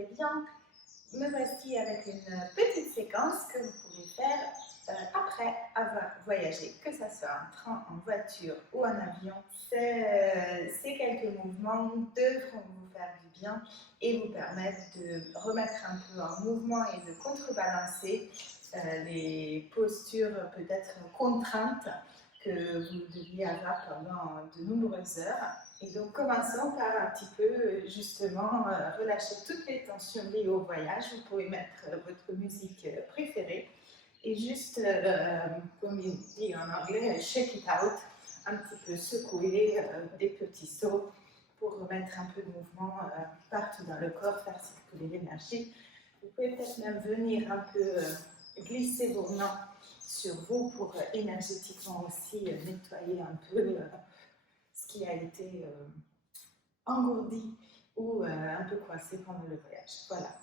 allez bien? Me voici avec une petite séquence que vous pouvez faire après avoir voyagé, que ce soit en train, en voiture ou en avion. Ces quelques mouvements devront vous faire du bien et vous permettre de remettre un peu en mouvement et de contrebalancer les postures peut-être contraintes que vous deviez avoir pendant de nombreuses heures. Et donc, commençons par un petit peu, justement, relâcher toutes les tensions liées au voyage. Vous pouvez mettre votre musique préférée et juste, comme il dit en anglais, shake it out, un petit peu secouer des petits sauts pour remettre un peu de mouvement partout dans le corps, faire circuler l'énergie. Vous pouvez peut-être même venir un peu glisser vos mains sur vous pour énergétiquement aussi nettoyer un peu ce qui a été engourdi ou un peu coincé pendant le voyage. Voilà.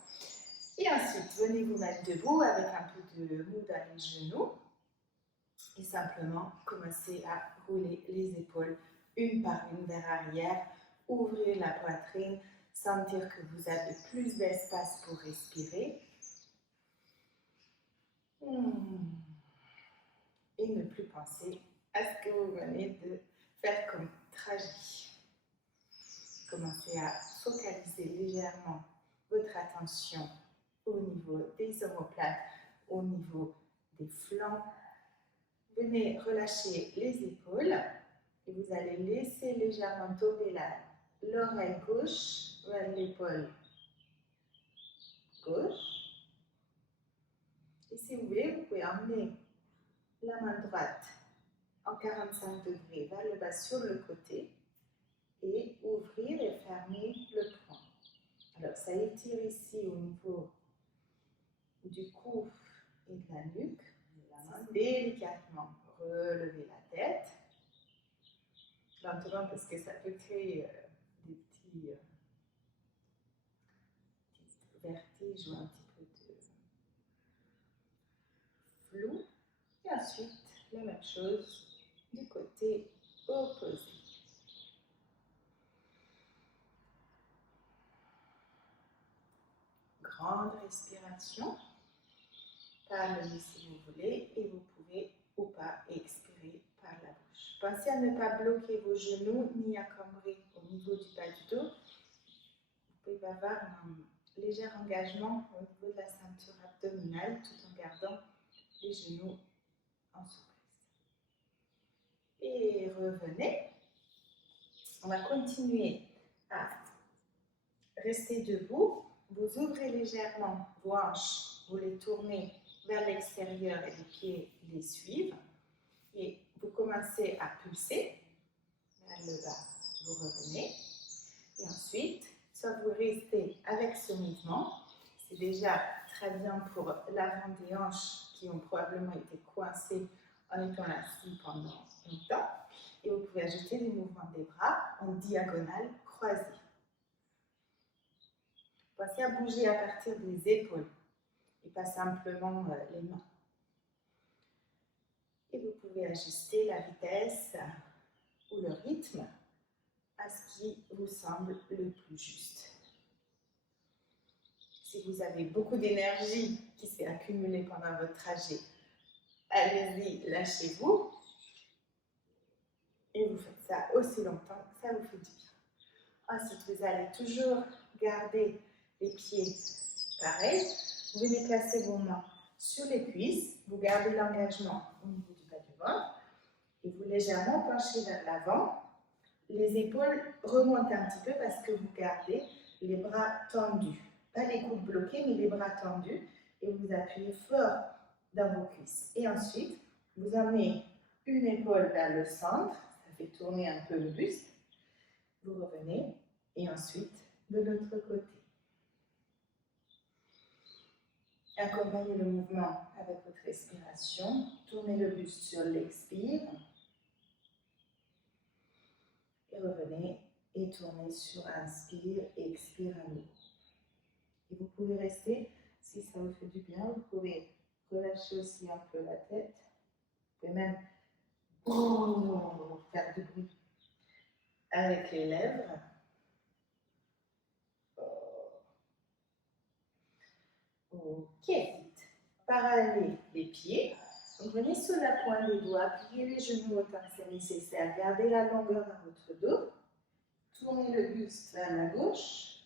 Et ensuite, venez vous mettre debout avec un peu de mou dans les genoux et simplement commencer à rouler les épaules une par une vers l'arrière, ouvrir la poitrine, sentir que vous avez plus d'espace pour respirer. Et ne plus penser à ce que vous venez de faire comme trajet. Commencez à focaliser légèrement votre attention au niveau des omoplates, au niveau des flancs. Venez relâcher les épaules et vous allez laisser légèrement tomber l'oreille gauche vers l'épaule gauche. Et si vous voulez, vous pouvez emmener la main droite en 45 degrés vers le bas sur le côté et ouvrir et fermer le poing. Alors, ça étire ici au niveau du cou et de la nuque. La main délicatement relever la tête. Lentement parce que ça peut créer des petits vertiges ou un petit peu de flou. Et ensuite, la même chose du côté opposé. Grande respiration. Parlez si vous voulez et vous pouvez ou pas expirer par la bouche. Pensez à ne pas bloquer vos genoux ni accambrer au niveau du bas du dos. Vous pouvez avoir un léger engagement au niveau de la ceinture abdominale tout en gardant les genoux en souplesse. Et revenez. On va continuer à rester debout. Vous ouvrez légèrement vos hanches, vous les tournez vers l'extérieur et les pieds les suivent. Et vous commencez à pulser vers le bas. Vous revenez. Et ensuite, soit vous restez avec ce mouvement. C'est déjà très bien pour l'avant des hanches qui ont probablement été coincées en étant assis pendant longtemps. Et vous pouvez ajouter des mouvements des bras en diagonale croisée. Pensez à bouger à partir des épaules et pas simplement les mains. Et vous pouvez ajuster la vitesse ou le rythme à ce qui vous semble le plus juste. Si vous avez beaucoup d'énergie qui s'est accumulée pendant votre trajet, allez-y, lâchez-vous. Et vous faites ça aussi longtemps que ça vous fait du bien. Ensuite, vous allez toujours garder les pieds pareils. Vous venez placer vos mains sur les cuisses. Vous gardez l'engagement au niveau du bas du ventre. Et vous légèrement penchez vers l'avant. Les épaules remontent un petit peu parce que vous gardez les bras tendus. Pas les coudes bloqués, mais les bras tendus. Et vous appuyez fort dans vos cuisses. Et ensuite, vous emmenez une épaule vers le centre. Ça fait tourner un peu le buste. Vous revenez. Et ensuite, de l'autre côté. Accompagnez le mouvement avec votre respiration. Tournez le buste sur l'expire. Et revenez et tournez sur inspire et expire à nouveau. Et vous pouvez rester, si ça vous fait du bien, vous pouvez relâcher aussi un peu la tête. Vous pouvez même faire du bruit avec les lèvres. Ok. Parallèle les pieds. Donc, venez sur la pointe des doigts, pliez les genoux autant que c'est nécessaire. Gardez la longueur dans votre dos. Tournez le buste vers la gauche.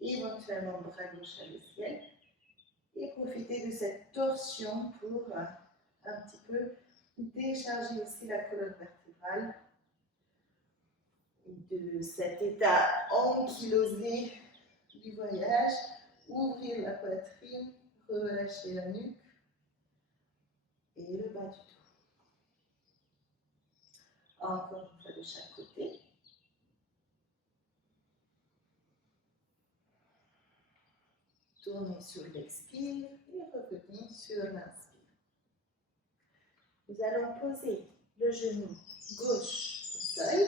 Éventuellement, bras gauche à le ciel. Et profitez de cette torsion pour un petit peu décharger aussi la colonne vertébrale de cet état ankylosé du voyage. Ouvrir la poitrine, relâcher la nuque et le bas du dos. Encore une fois de chaque côté. Tournez sur l'expire et revenez sur l'inspire. Nous allons poser le genou gauche au sol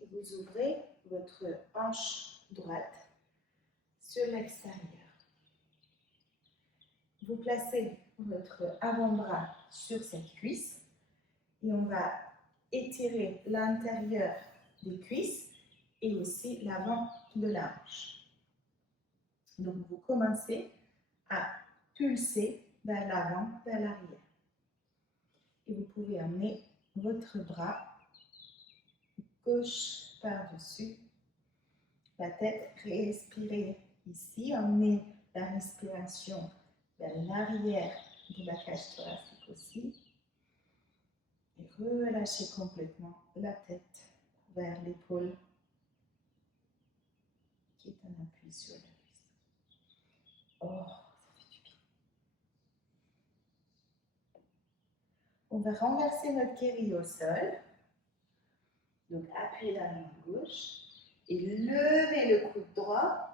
et vous ouvrez votre hanche droite sur l'extérieur. Vous placez votre avant-bras sur cette cuisse et on va étirer l'intérieur des cuisses et aussi l'avant de la hanche. Donc, vous commencez à pulser vers l'avant, vers l'arrière. Et vous pouvez amener votre bras gauche par-dessus la tête. Respirez ici. Emmenez la respiration vers l'arrière de la cage thoracique aussi. Et relâchez complètement la tête vers l'épaule qui est un appui sur la cuisse. Oh, ça fait du bien. On va renverser notre kéri au sol. Donc, appuyez la main gauche et levez le coude droit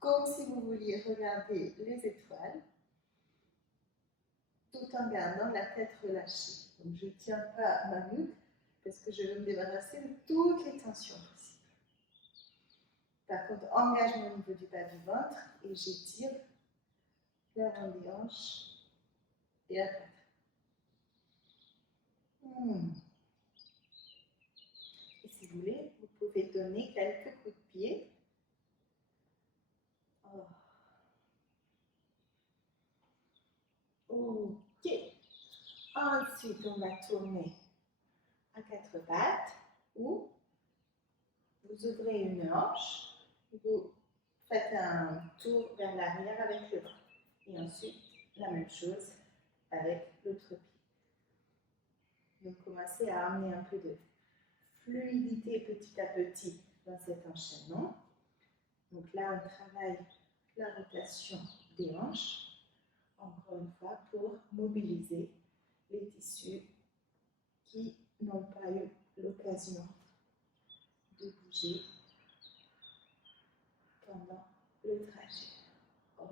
comme si vous vouliez regarder les étoiles tout en gardant la tête relâchée. Donc, je ne tiens pas ma nuque parce que je veux me débarrasser de toutes les tensions possibles. Par contre, engagement au niveau du bas du ventre et j'étire l'avant des hanches et la poitrine. Et si vous voulez, vous pouvez donner quelques coups de pied. Oh. Ok. Ensuite, on va tourner à quatre pattes ou vous ouvrez une hanche, vous faites un tour vers l'arrière avec le bras. Et ensuite, la même chose avec l'autre pied. Donc, commencez à amener un peu de fluidité petit à petit dans cet enchaînement. Donc là, on travaille la rotation des hanches, encore une fois, pour mobiliser les tissus qui n'ont pas eu l'occasion de bouger pendant le trajet. Oh.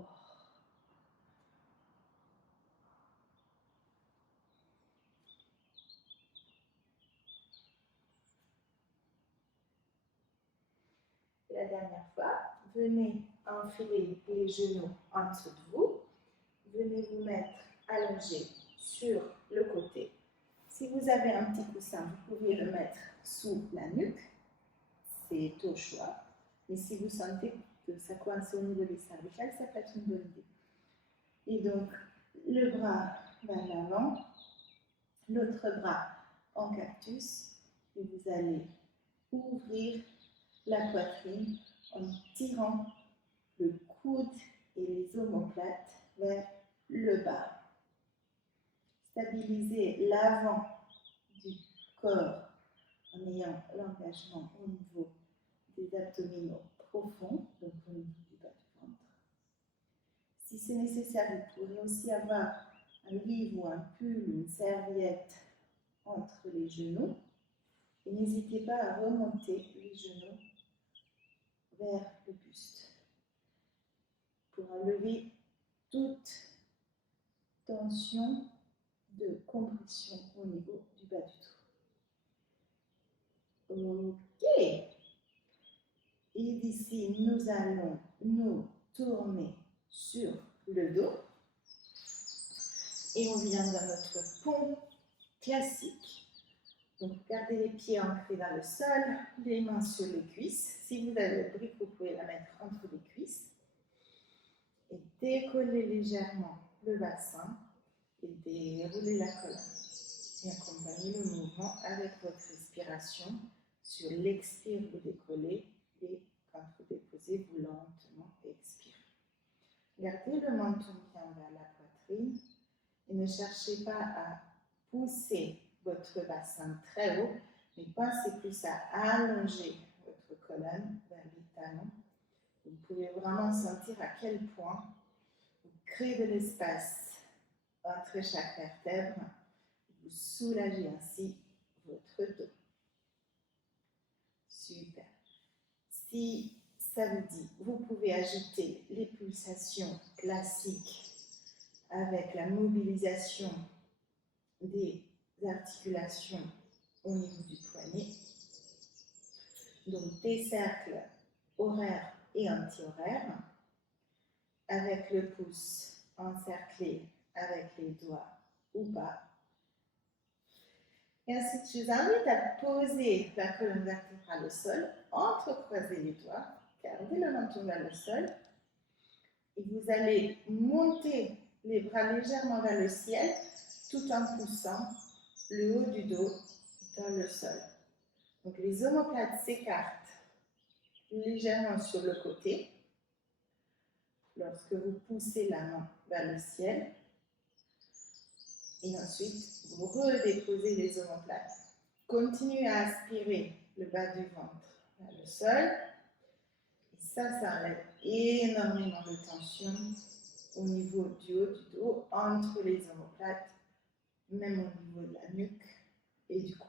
La dernière fois, venez enfiler les genoux en dessous de vous. Venez vous mettre allongé sur le côté. Si vous avez un petit coussin, vous pouvez le mettre sous la nuque. C'est au choix. Mais si vous sentez que ça coince au niveau des cervicales, ça peut être une bonne idée. Et donc, le bras vers l'avant, l'autre bras en cactus, et vous allez ouvrir la poitrine en tirant le coude et les omoplates vers le bas. Stabilisez l'avant du corps en ayant l'engagement au niveau des abdominaux profonds, donc au niveau du bas du ventre. Si c'est nécessaire, vous pourrez aussi avoir un livre ou un pull ou une serviette entre les genoux. Et n'hésitez pas à remonter les genoux vers le buste pour enlever toute tension de compression au niveau du bas du dos. Ok. Et d'ici, nous allons nous tourner sur le dos. Et on vient dans notre pont classique. Donc, gardez les pieds ancrés dans le sol, les mains sur les cuisses. Si vous avez le brique, vous pouvez la mettre entre les cuisses. Et décollez légèrement le bassin et déroulez la colonne. Et accompagnez le mouvement avec votre respiration. Sur l'expire, vous décollez et quand vous déposez, vous lentement expirez. Gardez le menton bien vers la poitrine et ne cherchez pas à pousser votre bassin très haut, mais pensez plus à allonger votre colonne vers les talons. Vous pouvez vraiment sentir à quel point vous créez de l'espace entre chaque vertèbre. Vous soulagez ainsi votre dos. Super. Si ça vous dit, vous pouvez ajouter les pulsations classiques avec la mobilisation des articulations au niveau du poignet. Donc des cercles horaires et anti-horaires avec le pouce encerclé avec les doigts ou pas. Et ensuite, je vous invite à poser la colonne vertébrale au sol, entrecroiser les doigts, gardez le menton vers le sol. Et vous allez monter les bras légèrement vers le ciel tout en poussant le haut du dos dans le sol. Donc les omoplates s'écartent légèrement sur le côté lorsque vous poussez la main vers le ciel. Et ensuite, vous redéposez les omoplates. Continuez à aspirer le bas du ventre vers le sol. Et ça enlève énormément de tension au niveau du haut du dos, entre les omoplates, même au niveau de la nuque et du cou.